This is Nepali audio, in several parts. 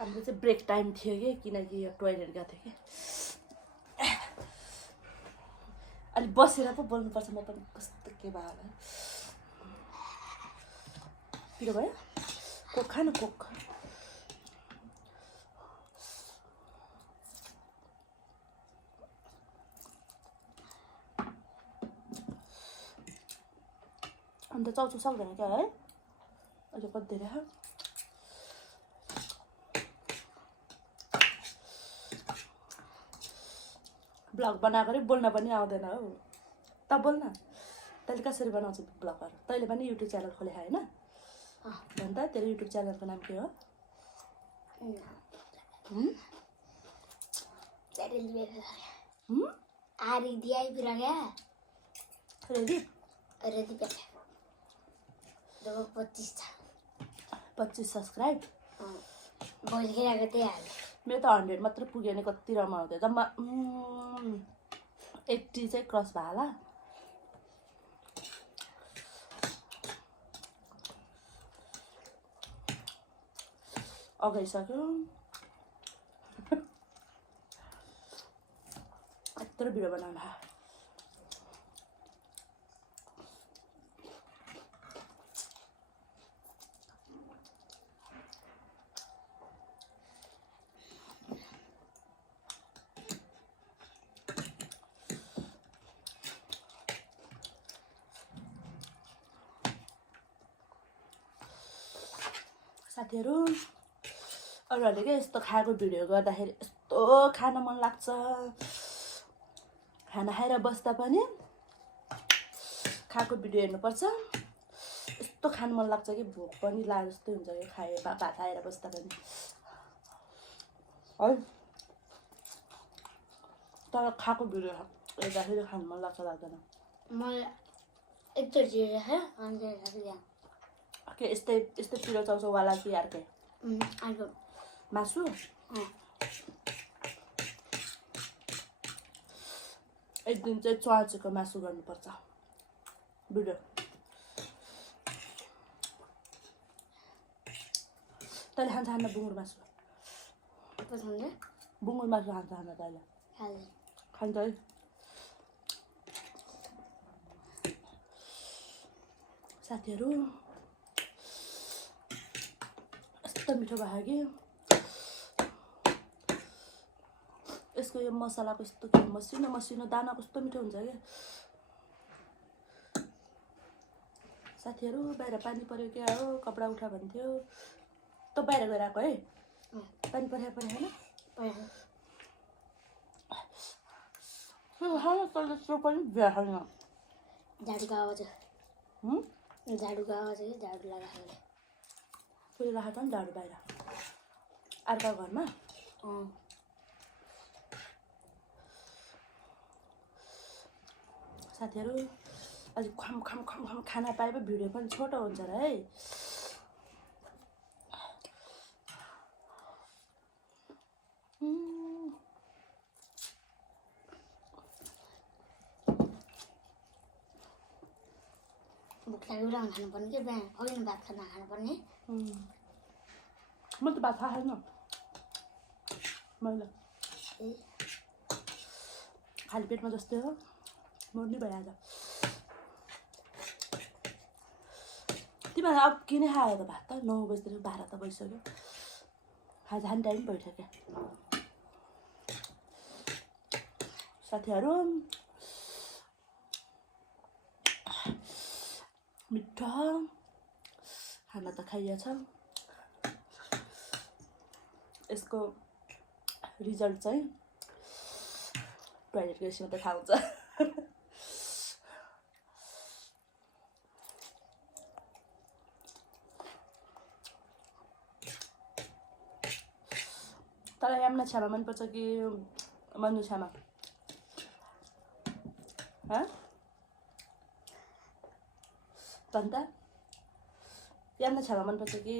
हाम्रो चाहिँ ब्रेक टाइम थियो कि किनकि यो टोइलेट गएको थियो कि अलि बसेर पो बोल्नुपर्छ म पनि कस्तो के भयो होला पिरो भयो कोक खानु कोक अन्त चाउचाउ सक्दैन क्या है अहिले कति धेरै ब्लग बनाएको अरे बोल्न पनि आउँदैन हौ त बोल्न तैँले कसरी बनाउँछ ब्लगहरू तैँले पनि युट्युब च्यानल खोले होइन भन त तेरो युट्युब च्यानलको नाम के हो रेडी 25 सब्सक्राइब मेरो त 100 मात्र पुग्यो नि कति रमाउँथ्यो जम्मा 80 चाहिँ क्रस भयो होला अगाइसक्यो यत्रो भिडियो बनाउनु साथीहरू अरूहरूले क्या यस्तो खाएको भिडियो गर्दाखेरि यस्तो खान मन लाग्छ खाना खाएर बस्दा पनि खाएको भिडियो हेर्नुपर्छ यस्तो खानु मन लाग्छ कि भोक पनि लाग्यो जस्तै हुन्छ कि खाए भात खाएर बस्दा पनि है तर खाएको भिडियो हेर्दाखेरि खानु मन लाग्छ लाग्दैन मलाई एकचोटि के यस्तै पिरो चाउचाउवाला कि अर्कै मासु एक दिन चाहिँ च्वाचेको मासु गर्नुपर्छ भिडियो तैँले खान्छ खान्न बुङ्गुर मासु बुङ्गुर मासु खान्छ खान्न तैँले खान्छ है साथीहरू यस्तो मिठो भयो कि यसको यो मसलाको यस्तो मसिनो मसिनो दाना कस्तो मिठो हुन्छ क्या साथीहरू बाहिर पानी पर्यो क्या हो कपडा उठा भन्थ्यो त बाहिर गएर आएको है पानी पर्यो होइन त्यो पनि बिहा छैन झाडुको आवाज झाडु लगाएर कोही राखेको नि झाडु बाहिर अर्को घरमा साथीहरू अलिक खम खम खम खम खाना पाए पनि भिडियो पनि छोटो हुन्छ र है भोक लाग्यो खानुपर्ने कि बिहान अघि भात खाना खानुपर्ने म त भात खाएन मैले खाली पेटमा जस्तै हो मोर्नी भइहाल्छ तिमीहरू अब किन खायो त भात त 9 बजीतिर 12 त भइसक्यो खाजा खाने टाइम भइसक्यो साथीहरू मिठो खाना त खाइएछ यसको रिजल्ट चाहिँ टोइलेट गएपछि मात्रै थाहा हुन्छ तर यामना छ्यामा मनपर्छ कि मन्जु छ्यामा भन्दा यामना छ्यामा मनपर्छ कि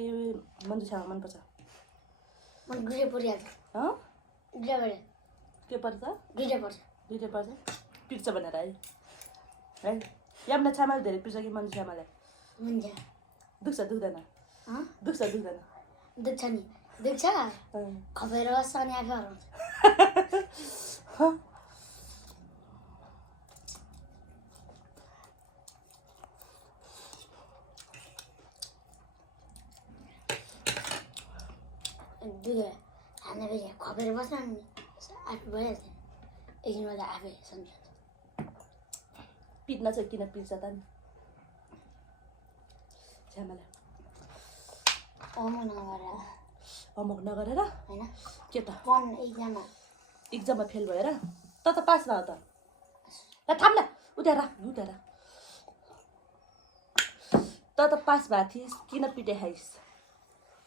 मन्जु छ्यामा मनपर्छ के पर्छ दुईटै पर्छ पिर्छ भनेर है यामना छ्यामाले धेरै पिर्छ कि मन्जु छ्यामाले दुख्छ दुख्दैन दुख्छ नि देख्छ खपेर बस्छ अनि आफै हराउँछ हामी खपेर बस्न अनि आफै भइहाल्छ एकछिनमा त आफै सम्झिन्छ पिट्न चाहिँ किन पिट्छ त नि छ्यामाले होमवर्क नगरेर होइन के त एक्जाममा फेल भएर त पास भयो त थाम न उता राख त पास भएको थिइस् किन पिटे खाइस्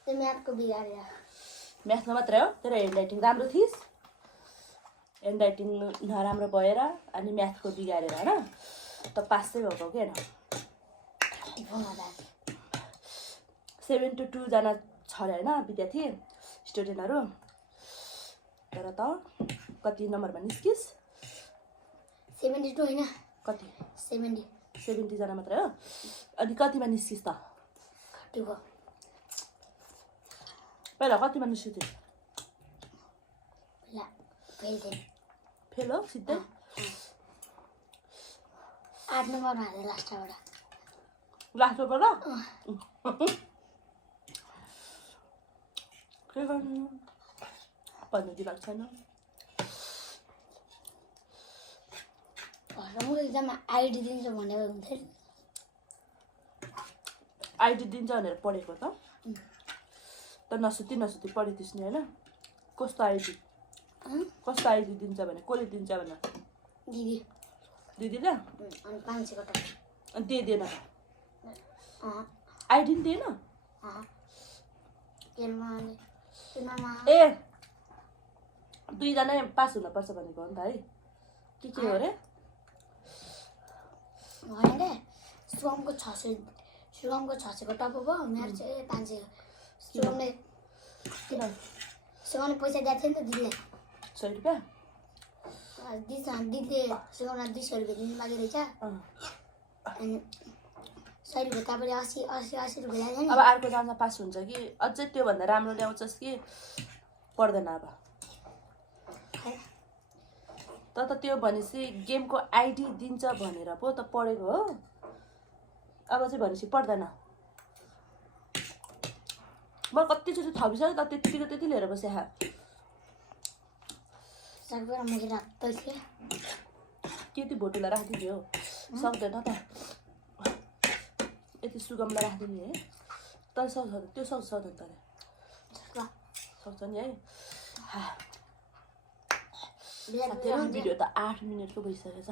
त्यो म्याथको बिगारेर म्याथमा मात्रै हो तेरो ह्यान्ड राइटिङ राम्रो थिइस् ह्यान्ड राइटिङ नराम्रो भएर अनि म्याथको बिगारेर होइन त पास चाहिँ भएको कि होइन 7 to 2 जना छ अरे होइन विद्यार्थी स्टुडेन्टहरू तर त कति नम्बरमा निस्किस् 72 होइन कति 70 जना मात्रै हो अनि कतिमा निस्किस् त पहिला कतिमा निस्किस् फेल हो सिधै 8 नम्बरमा हालेँ लास्टबाट के गर्नु भन्नु दिएको छैन एक्जाममा आइडी दिन्छ भनेको हुन्थ्यो आइडी दिन्छ भनेर पढेको त नसुती पढिदिस् नि होइन कस्तो आइडी दिन्छ भने कसले दिन्छ भने दिदीले अनि 500 कटा अनि दिएन त आइडी पनि दिएन ए 2 जना पास हुनुपर्छ भनेको हो नि त है के हो रे होइन रे शुभमको 600 को टप भयो मेरो चाहिँ 500 शुभमले पैसा दिएको थियो नि त दिदीले 100 रुपियाँ दिदीले शुभमलाई 200 रुपियाँ दिनु लागि रहेछ अनि 100 रुपियाँ तपाईँले 80 रुपियाँ ल्यायो नि अब अर्को जाँदा पास हुन्छ कि अझै त्योभन्दा राम्रो ल्याउँछस् कि पर्दैन अब त त्यो भनेपछि गेमको आइडी दिन्छ भनेर पो त पढेको हो अब चाहिँ भनेपछि पर्दैन म कतिचोटि थपिसक्यो त त्यति लिएर बसेँ त्यति भोटुलाई राखिदिने हो सक्दैन त यति सुगमलाई राखिदिने है तर त्यो सक्दैन त सक्छ नि है भिडियो त 8 मिनटको भइसकेछ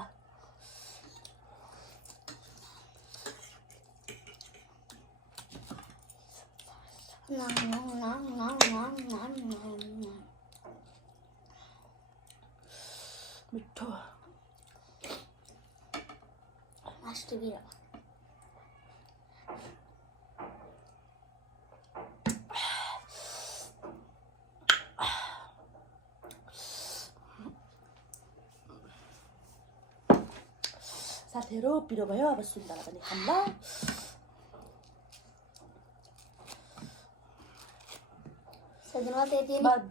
मिठो साथीहरू पिरो भयो अब सुन्तला पनि खाम्ला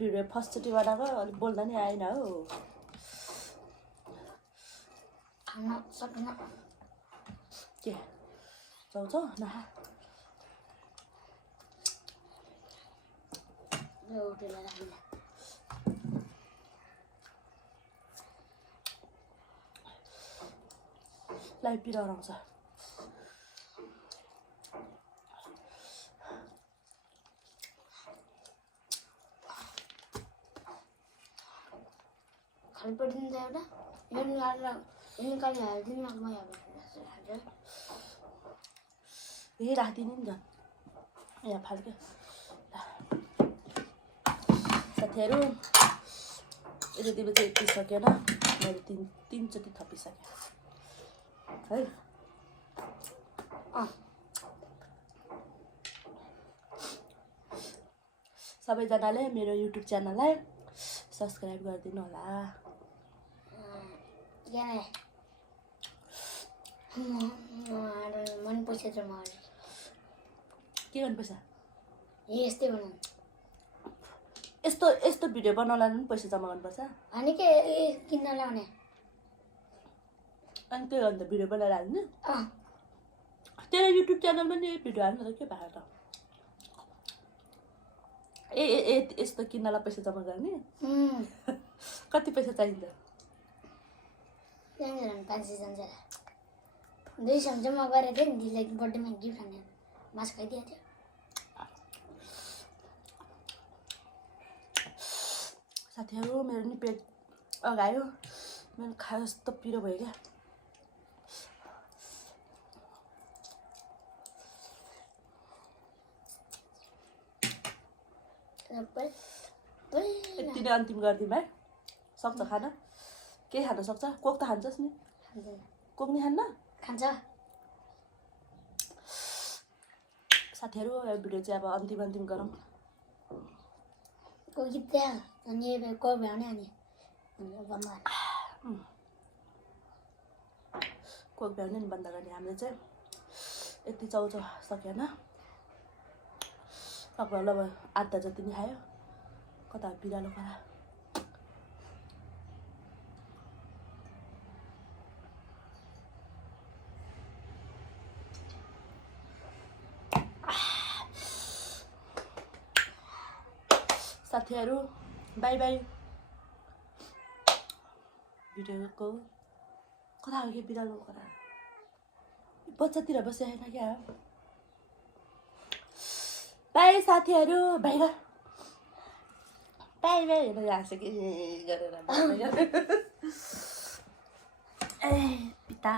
भिडियो फर्स्टचोटि बनाएको अलिक बोल्न नि आएन हो के चाउँछ नखा लाई पिरो हराउँछ खाली पडिदिन्छ एउटा यो निकालेर हालिदिनु म यही राखिदिनु नि त यहाँ फाल्के साथीहरू यति बेला चाहिँ यति सकेन मैले तीनचोटि थपिसकेँ है सबैजनाले मेरो युट्युब च्यानललाई सब्सक्राइब गरिदिनु होला मन पैसा जम्मा के गर्नु पैसा यस्तै बनाउनु यस्तो यस्तो भिडियो बनाउनलाई पनि पैसा जम्मा गर्नुपर्छ अनि के किन्न ल्याउने अनि त्यही अन्त भिडियो बनाएर हाल्ने अँ तेरो युट्युब च्यानलमा नि भिडियो हाल्नु त के भएको त ए ए ए यस्तो किन्नलाई पैसा जम्मा गर्ने कति पैसा चाहिन्छ 500 जान्छ 200 जम्मा गरेर थिएँ नि दिदीलाई बर्थडेमा गिफ्ट हान्ने मासु खाइदिएको थियो साथीहरू मेरो नि पेट अगायो मैले खायो जस्तो पिरो भयो क्या यति नै अन्तिम गरिदिउँ है सक्छ खान के खान सक्छ कोक त खान्छस् नि कोक नि खान्न खान्छ साथीहरू यो भिडियो चाहिँ अब अन्तिम गरौँ को गीत त्यहाँ अनि को भ्याउने अनि बन्द कोक भ्याउने नि बन्द गर्ने हामीले चाहिँ यति चाउचाउ सकेन लगभग आधा जति नि खायो कता बिरालो करा साथीहरू बाई बाई भिडियोको कता हो कि बिरालो करा बच्चातिर बसे होइन क्या बाई साथीहरू बाई गर बाई बाई हेरेर हाँस्यो कि गरेर ए पिता